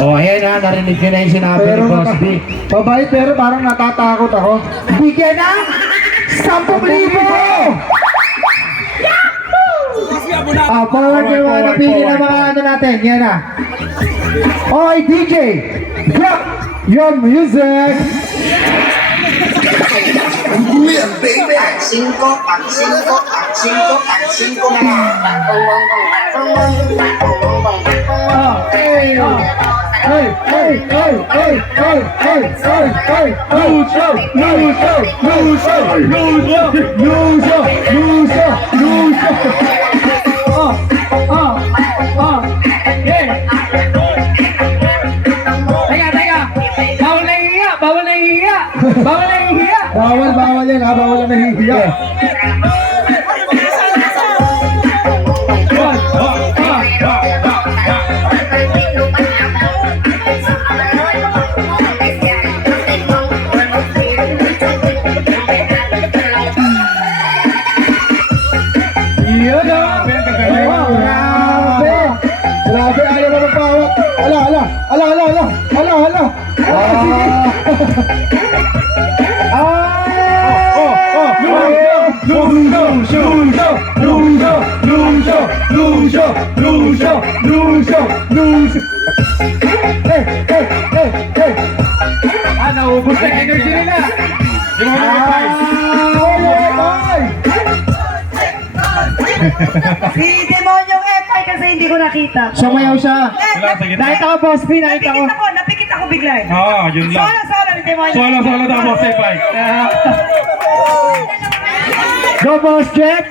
Oh, ayan na, narinig ko na yung sinabi ni Boss B. Mabait pero parang natatakot ako. Bigyan ng 10,000! Ah, forward yung mga napili ng mga ano natin. Yan na. Oy, DJ! Drop your music! Pag-5, pag-5 na lang. Hey! Hey! Hey! Hey! Hey! Hey! Hey! Hey! Hey! Lucio! Lucio! Lucio! Lucio! Lucio! Lucio! Lucio! Yeah! Teka! Bawal na hihiya! Bawal na hihiya! Bawal na hihiya! Bawal yan ha, bawal na nahihiya. Yun o! Grabe, ayaw mo magpawak. Ala. Hey. Naubos na yung energy nila! Si Demonyong F5 kasi hindi ko nakita. Sumayaw siya! Nakita ko, Boss B, nakita ko! Napikit ako bigla eh. Yun lang. Solo ni Demonyong. Solo daw, Boss Epay. Go, Boss Jeff!